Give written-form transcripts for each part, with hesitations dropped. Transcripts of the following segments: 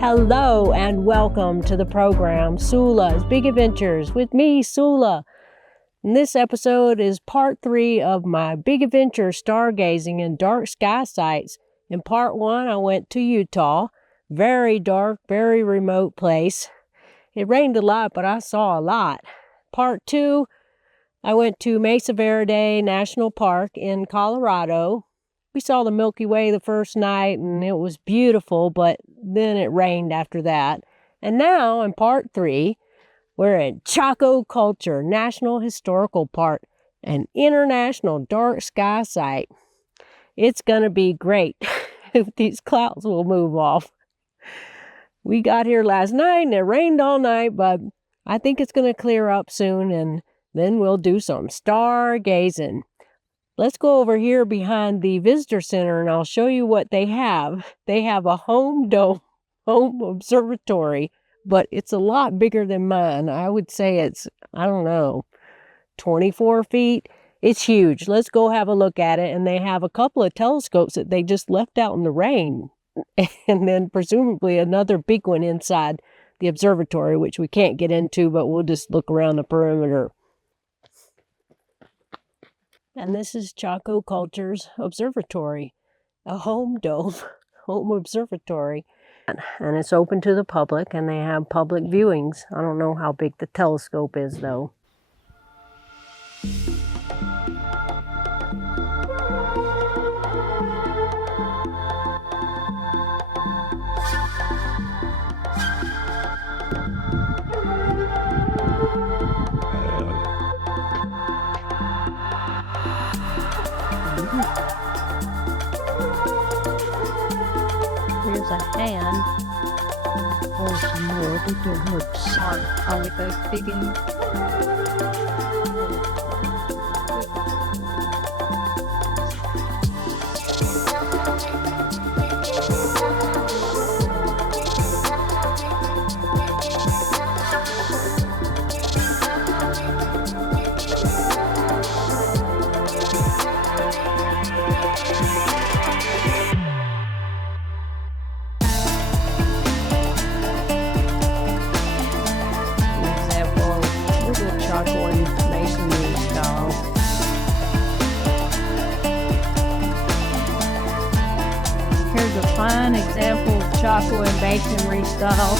Hello and welcome to the program Tsula's Big Adventures with me, Tsula. And this episode is part 3 of my big adventure stargazing in dark sky sites. In part 1, I went to Utah. Very dark, very remote place. It rained a lot, but I saw a lot. Part 2, I went to Mesa Verde National Park in Colorado. We saw the Milky Way the first night, and it was beautiful, but then it rained after that. And now, in part 3, we're in Chaco Culture National Historical Park, an international dark sky site. It's going to be great if these clouds will move off. We got here last night, and it rained all night, but I think it's going to clear up soon, and then we'll do some stargazing. Let's go over here behind the visitor center and I'll show you what they have. They have a home observatory, but it's a lot bigger than mine. I would say it's, 24 feet. It's huge. Let's go have a look at it. And they have a couple of telescopes that they just left out in the rain. And then presumably another big one inside the observatory, which we can't get into, but we'll just look around the perimeter. And this is Chaco Culture's observatory, a home observatory. And it's open to the public, and they have public viewings. I don't know how big the telescope is, though. Here's a hand. Oh, some more bigger hooks. Are we both digging? Chacoan masonry style. Here's a fine example of Chacoan masonry style,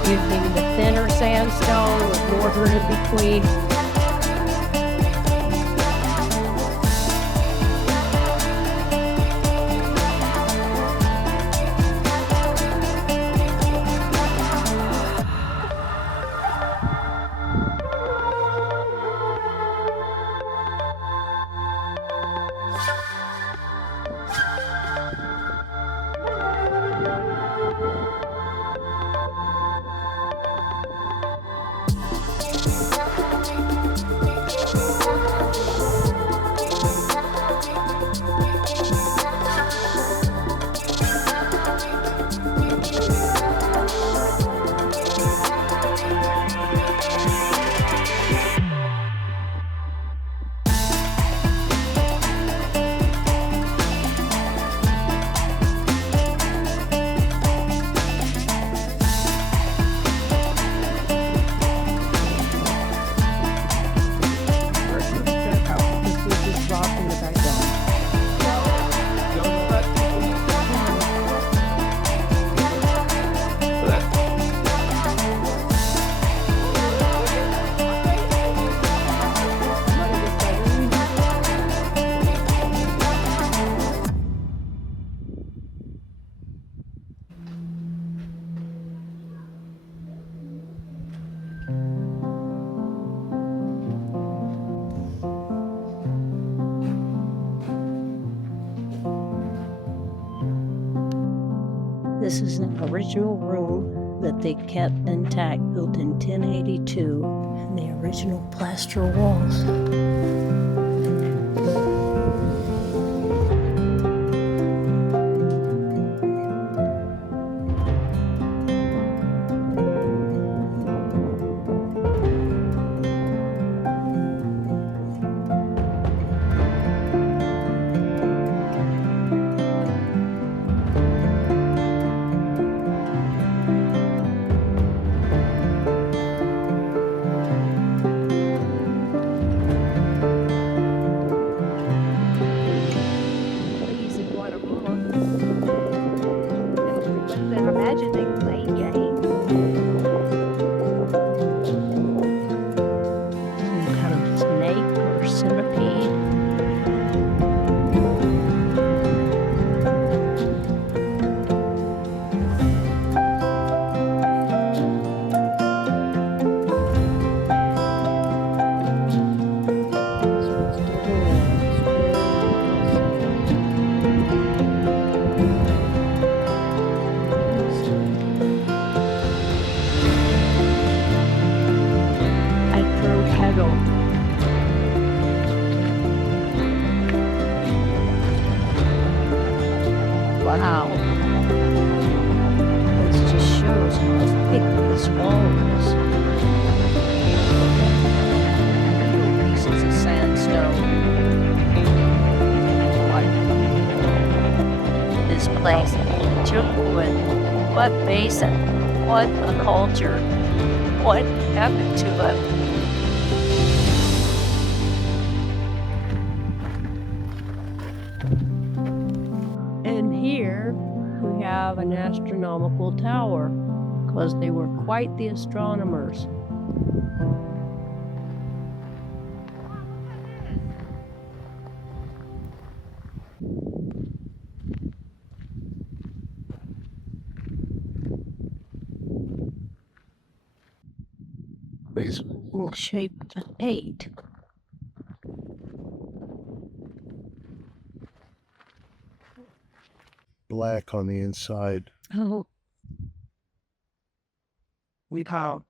using the thinner sandstone with mortar in between. This is an original room that they kept intact, built in 1082, and the original plaster walls. Wow. This just shows how thick this wall is. Little pieces of sandstone. This place, Chacoan, what basin, what a culture, what happened to it? And here we have an astronomical tower, because they were quite the astronomers. This will shape the 8. Black on the inside. Oh. We have.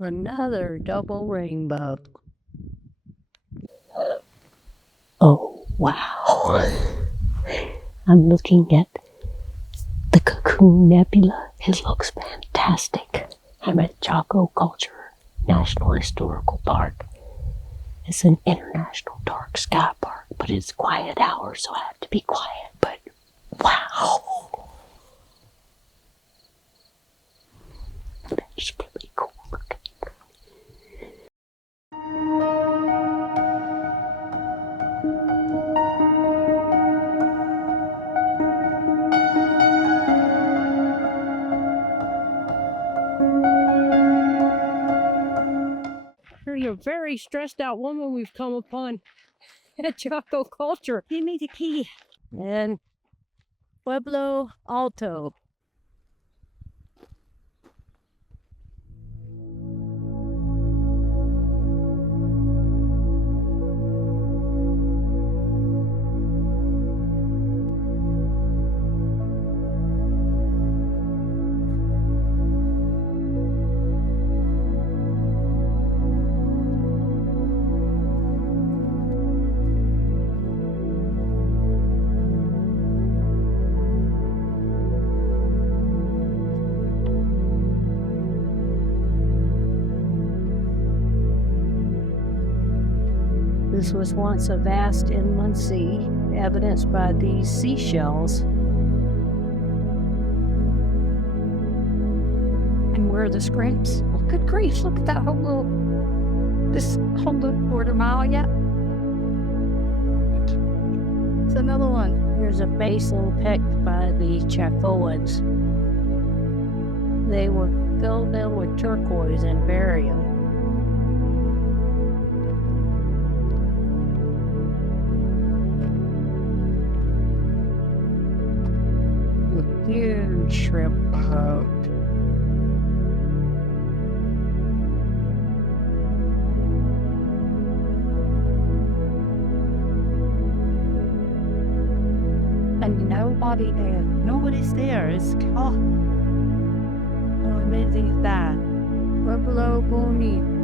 Another double rainbow. Oh, wow. I'm looking at the Cocoon Nebula. It looks fantastic. I'm at Chaco Culture National Historical Park. It's an international dark sky park, but it's quiet hours, so I have to be quiet. But wow. That's really cool looking. Here's a very stressed out woman we've come upon at Chaco Culture. Give me the key. And Pueblo, Alto. This was once a vast inland sea, evidenced by these seashells. And where are the scrapes? Oh, good grief, look at that whole little, this whole little quarter mile yet. It's another one. Here's a basin picked by the Chacoans. They would fill them with turquoise and barium. Huge shrimp boat. And nobody there. Nobody's there. It's, oh, How amazing is that? Pueblo Bonito.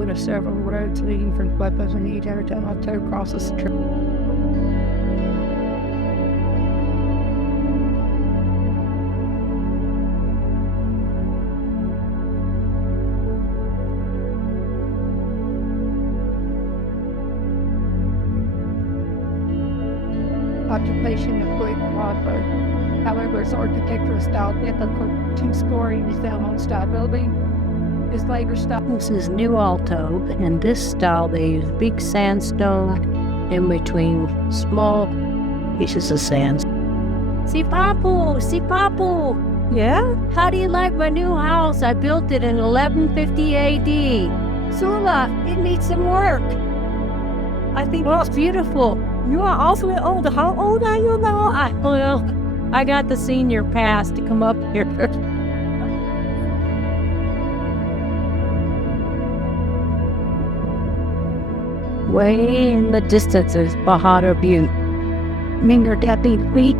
one of several roads leading from Pueblo to Alto crosses the street. Occupation of Pueblo. However, its architectural style difficult two-story Muslim style building is later style. This is New Alto, and this style they use big sandstone in between small pieces of sand. Si papu! Yeah? How do you like my new house? I built it in 1150 AD. Tsula, it needs some work. I think it's beautiful. You are awfully old. How old are you now? Well, I got the senior pass to come up here. Way in the distance is Bajada Butte. Minger Deppy Feet.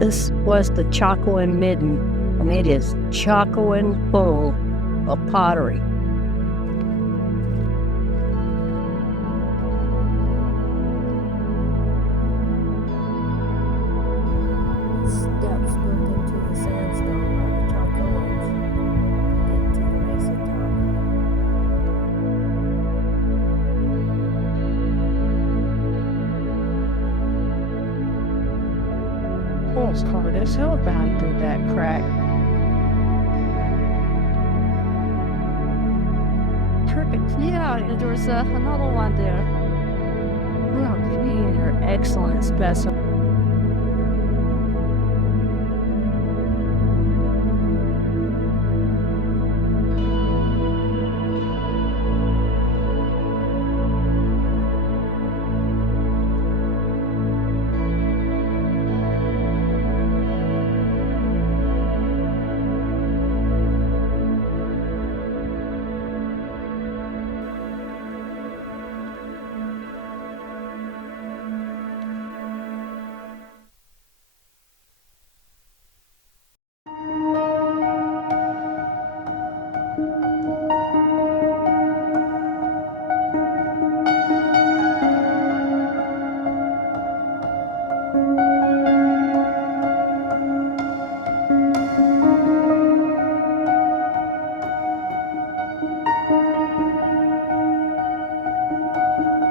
This was the Chacoan midden, and it is Chacoan full of pottery. Steps built into the sandstone by the Chacoans to get to the mesa top. Horse car, there's hell bound through that crack. Perfect. Yeah, there's another one there. Well, they're excellent specimens.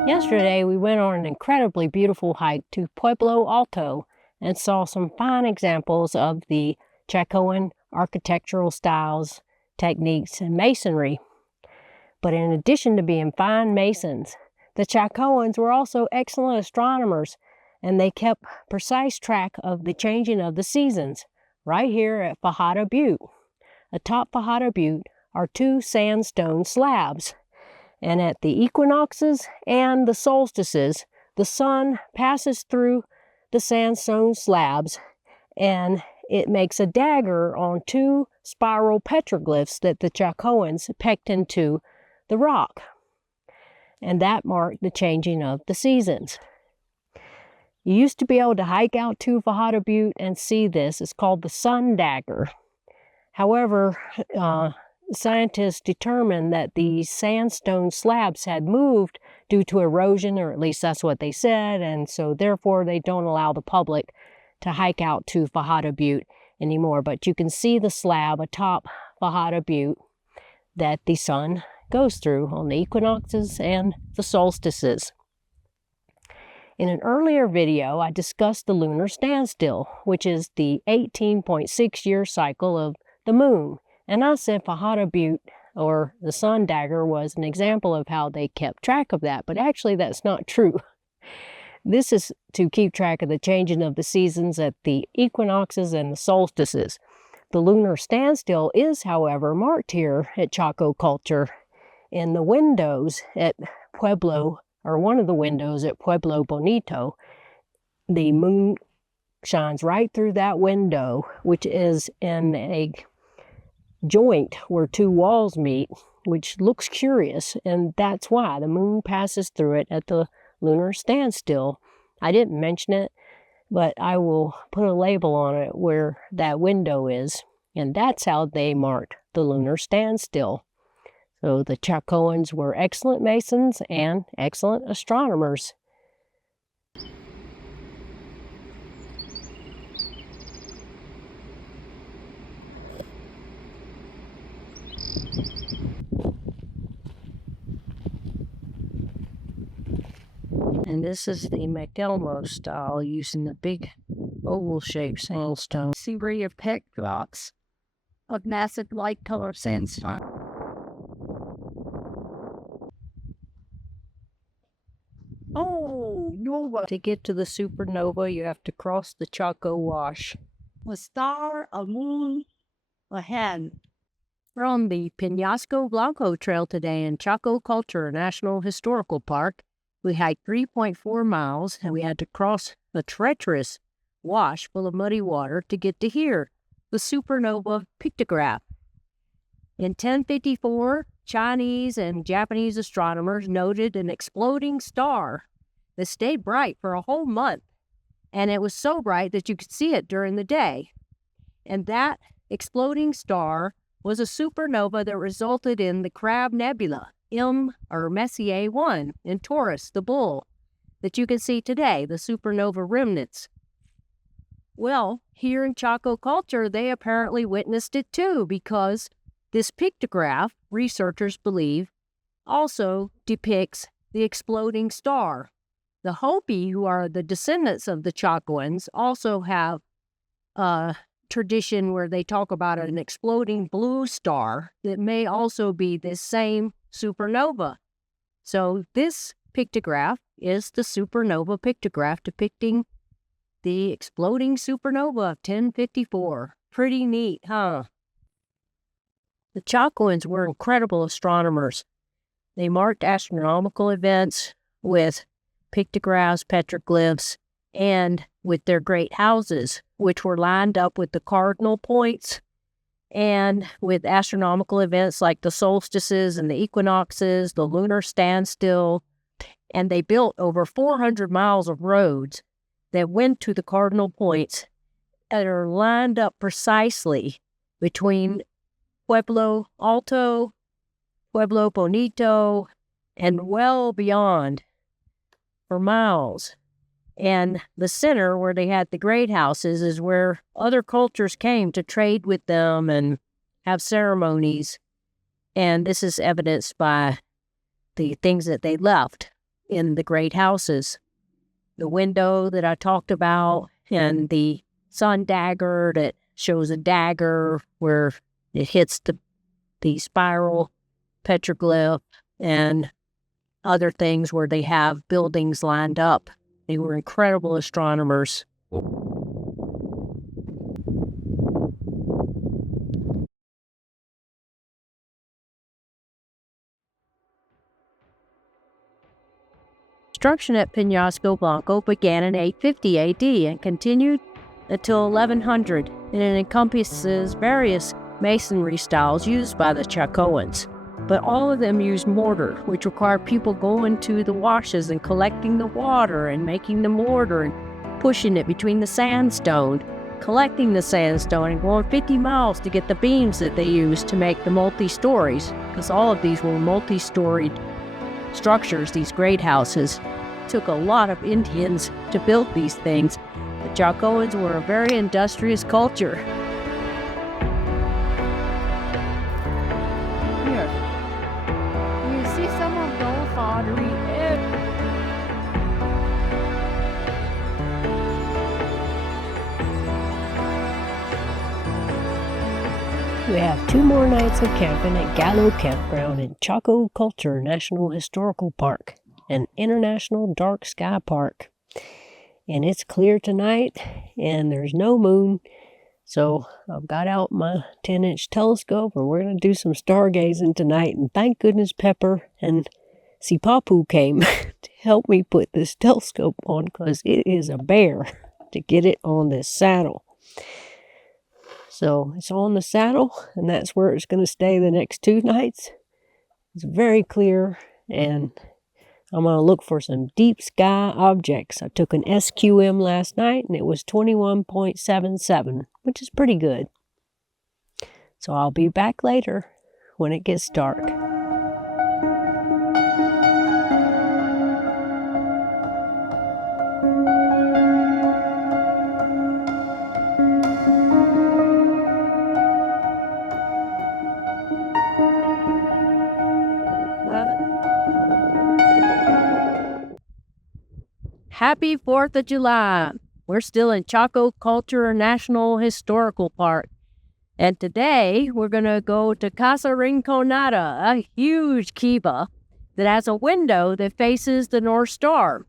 Yesterday, we went on an incredibly beautiful hike to Pueblo, Alto, and saw some fine examples of the Chacoan architectural styles, techniques, and masonry. But in addition to being fine masons, the Chacoans were also excellent astronomers, and they kept precise track of the changing of the seasons right here at Bajada Butte. Atop Bajada Butte are two sandstone slabs. And at the equinoxes and the solstices, the sun passes through the sandstone slabs, and it makes a dagger on two spiral petroglyphs that the Chacoans pecked into the rock. And that marked the changing of the seasons. You used to be able to hike out to Bajada Butte and see this. It's called the sun dagger. However, scientists determined that the sandstone slabs had moved due to erosion, or at least that's what they said, and so therefore they don't allow the public to hike out to Bajada Butte anymore. But you can see the slab atop Bajada Butte that the sun goes through on the equinoxes and the solstices. In an earlier video, I discussed the lunar standstill, which is the 18.6-year cycle of the moon. And I said Bajada Butte, or the sun dagger, was an example of how they kept track of that, but actually that's not true. This is to keep track of the changing of the seasons at the equinoxes and the solstices. The lunar standstill is, however, marked here at Chaco culture in the windows at Pueblo, or one of the windows at Pueblo Bonito. The moon shines right through that window, which is in a joint where two walls meet, which looks curious, and that's why the moon passes through it at the lunar standstill. I didn't mention it, but I will put a label on it where that window is, and that's how they marked the lunar standstill. So the Chacoans were excellent masons and excellent astronomers. And this is the McElmo style, using the big oval-shaped sandstone. Series of pictographs of massive light color sandstone. Oh, Nova. To get to the supernova, you have to cross the Chaco Wash. A star, a moon, a hen. We're on the Penasco Blanco Trail today in Chaco Culture National Historical Park, We hiked 3.4 miles, and we had to cross a treacherous wash full of muddy water to get to here, the supernova pictograph. In 1054, Chinese and Japanese astronomers noted an exploding star that stayed bright for a whole month, and it was so bright that you could see it during the day. And that exploding star was a supernova that resulted in the Crab Nebula, Messier 1 in Taurus, the bull, that you can see today, the supernova remnants. Well, here in Chaco culture, they apparently witnessed it too, because this pictograph, researchers believe, also depicts the exploding star. The Hopi, who are the descendants of the Chacoans, also have a tradition where they talk about an exploding blue star that may also be this same supernova. So this pictograph is the supernova pictograph depicting the exploding supernova of 1054. Pretty neat, huh? The Chacoans were incredible astronomers. They marked astronomical events with pictographs, petroglyphs, and with their great houses, which were lined up with the cardinal points and with astronomical events like the solstices and the equinoxes, the lunar standstill. And they built over 400 miles of roads that went to the cardinal points that are lined up precisely between Pueblo Alto, Pueblo Bonito, and well beyond for miles. And the center where they had the great houses is where other cultures came to trade with them and have ceremonies. And this is evidenced by the things that they left in the great houses. The window that I talked about, and the sun dagger that shows a dagger where it hits the spiral petroglyph, and other things where they have buildings lined up. They were incredible astronomers. Construction at Peñasco Blanco began in 850 AD and continued until 1100, and it encompasses various masonry styles used by the Chacoans. But all of them used mortar, which required people going to the washes and collecting the water and making the mortar and pushing it between the sandstone, collecting the sandstone and going 50 miles to get the beams that they used to make the multi-stories, because all of these were multi-storied structures, these great houses. It took a lot of Indians to build these things. The Chacoans were a very industrious culture. Here. You see some of those pottery. We have 2 more nights of camping at Gallo Campground in Chaco Culture National Historical Park, an international dark sky park. And it's clear tonight, and there's no moon, so I've got out my 10-inch telescope, and we're going to do some stargazing tonight. And thank goodness Pepper and Sipapu came to help me put this telescope on, because it is a bear to get it on this saddle. So it's on the saddle, and that's where it's going to stay the next 2 nights. It's very clear, and I'm going to look for some deep sky objects. I took an SQM last night, and it was 21.77, which is pretty good. So I'll be back later when it gets dark. Happy 4th of July. We're still in Chaco Culture National Historical Park. And today we're going to go to Casa Rinconada, a huge kiva that has a window that faces the North Star.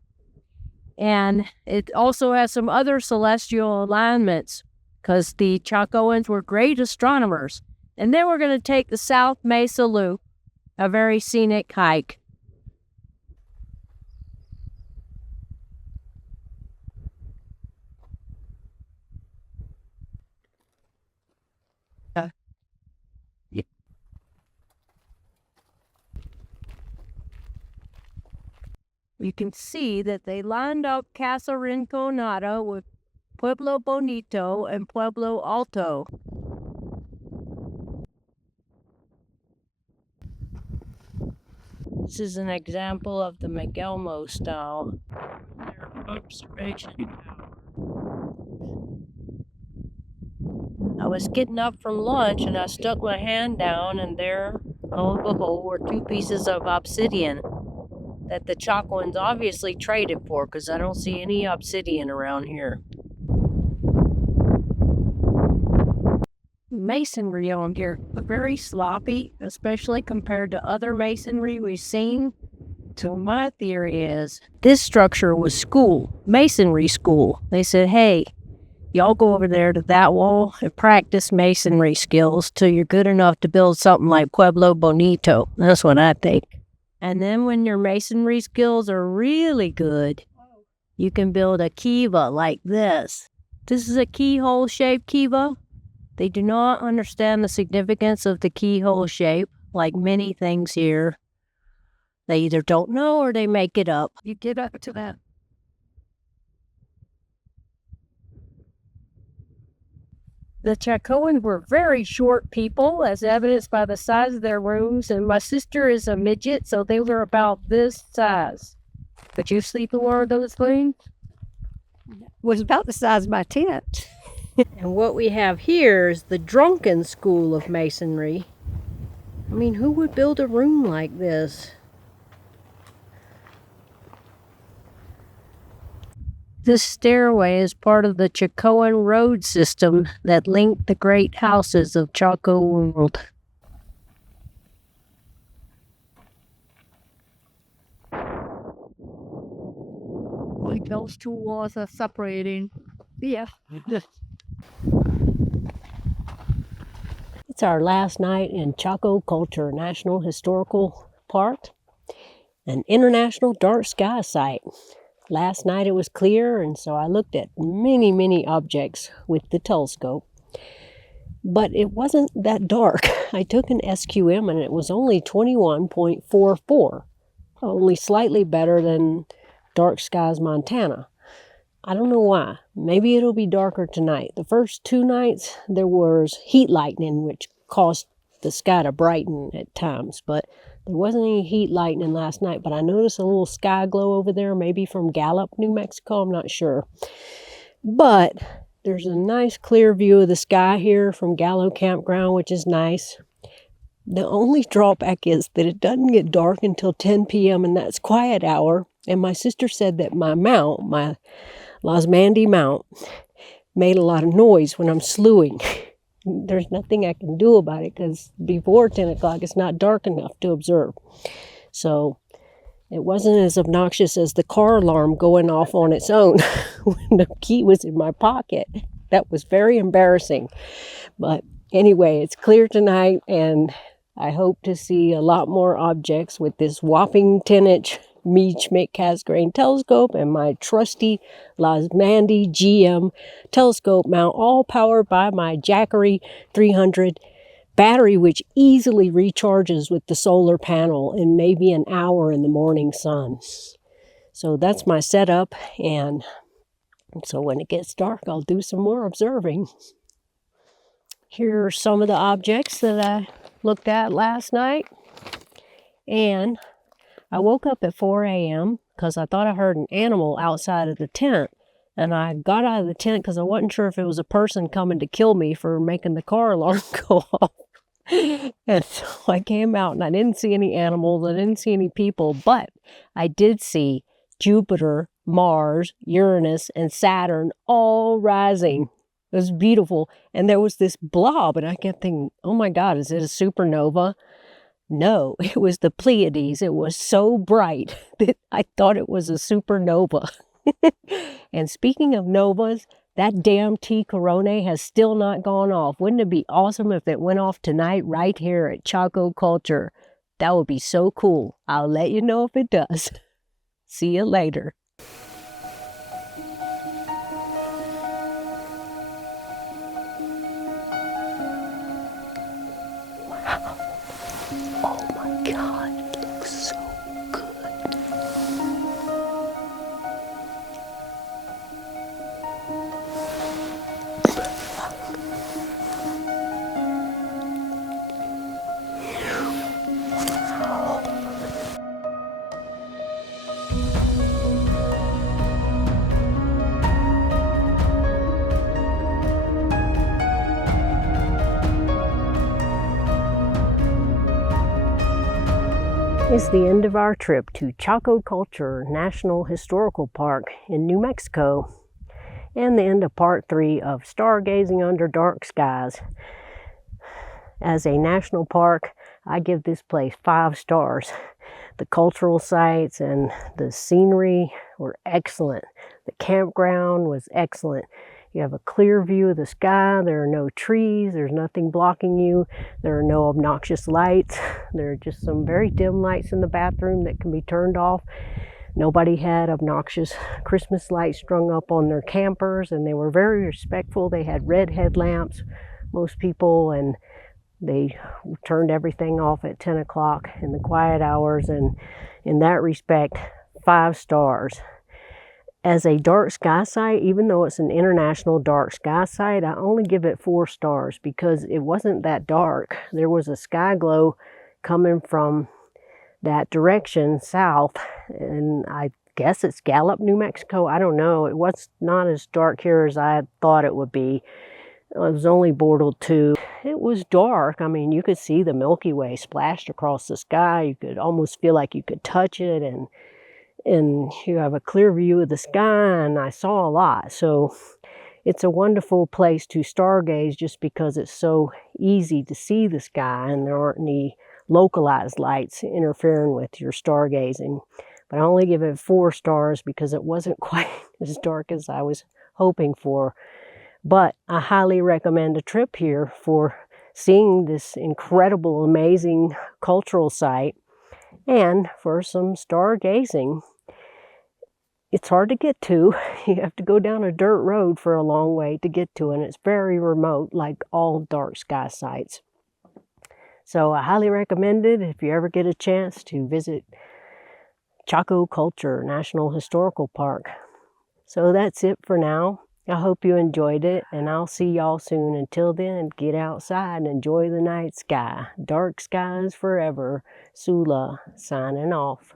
And it also has some other celestial alignments, because the Chacoans were great astronomers. And then we're going to take the South Mesa Loop, a very scenic hike. You can see that they lined up Casa Rinconada with Pueblo Bonito and Pueblo Alto. This is an example of the Miguelmo style. Their observation tower. I was getting up from lunch and I stuck my hand down, and there, lo and behold, were two pieces of obsidian that the Chacoans obviously traded for, because I don't see any obsidian around here. Masonry on here, very sloppy, especially compared to other masonry we've seen. So my theory is this structure was school, masonry school. They said, hey, y'all go over there to that wall and practice masonry skills till you're good enough to build something like Pueblo Bonito. That's what I think. And then when your masonry skills are really good, you can build a kiva like this. This is a keyhole-shaped kiva. They do not understand the significance of the keyhole shape, like many things here. They either don't know or they make it up. You get up to that. The Chacoans were very short people, as evidenced by the size of their rooms, and my sister is a midget, so they were about this size. Could you sleep in one of those things? Was about the size of my tent. And what we have here is the drunken school of masonry. I mean, who would build a room like this? This stairway is part of the Chacoan road system that linked the great houses of Chaco world. Like those two walls are separating. Yeah. It's our last night in Chaco Culture National Historical Park, an international dark sky site. Last night it was clear, and so I looked at many, many objects with the telescope. But it wasn't that dark. I took an SQM and it was only 21.44, only slightly better than Dark Skies, Montana. I don't know why. Maybe it'll be darker tonight. The first 2 nights there was heat lightning, which caused the sky to brighten at times, but there wasn't any heat lightning last night. But I noticed a little sky glow over there, maybe from Gallup, New Mexico. I'm not sure. But there's a nice clear view of the sky here from Gallo Campground, which is nice. The only drawback is that it doesn't get dark until 10 p.m. and that's quiet hour. And my sister said that my mount, my Lasmandi mount, made a lot of noise when I'm slewing. There's nothing I can do about it because before 10 o'clock it's not dark enough to observe. So it wasn't as obnoxious as the car alarm going off on its own when the key was in my pocket. That was very embarrassing. But anyway, it's clear tonight, and I hope to see a lot more objects with this whopping 10-inch Schmidt Cassegrain telescope and my trusty Lasmandi GM telescope mount, all powered by my Jackery 300 battery, which easily recharges with the solar panel in maybe an hour in the morning sun. So that's my setup, and so when it gets dark, I'll do some more observing. Here are some of the objects that I looked at last night, and I woke up at 4 a.m. because I thought I heard an animal outside of the tent. And I got out of the tent because I wasn't sure if it was a person coming to kill me for making the car alarm go off. And so I came out and I didn't see any animals. I didn't see any people. But I did see Jupiter, Mars, Uranus, and Saturn all rising. It was beautiful. And there was this blob. And I kept thinking, oh my God, is it a supernova? No, it was the Pleiades. It was so bright that I thought it was a supernova. And speaking of novas, that damn T Corona has still not gone off. Wouldn't it be awesome if it went off tonight right here at Chaco Culture? That would be so cool. I'll let you know if it does. See you later. Oh my God, it looks so good. is the end of our trip to Chaco Culture National Historical Park in New Mexico, and the end of part 3 of Stargazing Under Dark Skies. As a national park, I give this place 5 stars. The cultural sites and the scenery were excellent. The campground was excellent. You have a clear view of the sky. There are no trees. There's nothing blocking you. There are no obnoxious lights. There are just some very dim lights in the bathroom that can be turned off. Nobody had obnoxious Christmas lights strung up on their campers, and they were very respectful. They had red headlamps, most people, and they turned everything off at 10 o'clock in the quiet hours, and in that respect, 5 stars. As a dark sky site, even though it's an international dark sky site, I only give it 4 stars because it wasn't that dark. There was a sky glow coming from that direction south, and I guess it's Gallup, New Mexico. I don't know. It was not as dark here as I thought it would be. It was only Bortle 2. It was dark. I mean, you could see the Milky Way splashed across the sky. You could almost feel like you could touch it, and you have a clear view of the sky, and I saw a lot. So it's a wonderful place to stargaze just because it's so easy to see the sky and there aren't any localized lights interfering with your stargazing. But I only give it 4 stars because it wasn't quite as dark as I was hoping for. But I highly recommend a trip here for seeing this incredible, amazing cultural site and for some stargazing. It's hard to get to. You have to go down a dirt road for a long way to get to it, and it's very remote, like all dark sky sites. So I highly recommend it if you ever get a chance to visit Chaco Culture National Historical Park. So that's it for now. I hope you enjoyed it, and I'll see y'all soon. Until then, get outside and enjoy the night sky. Dark skies forever. Tsula signing off.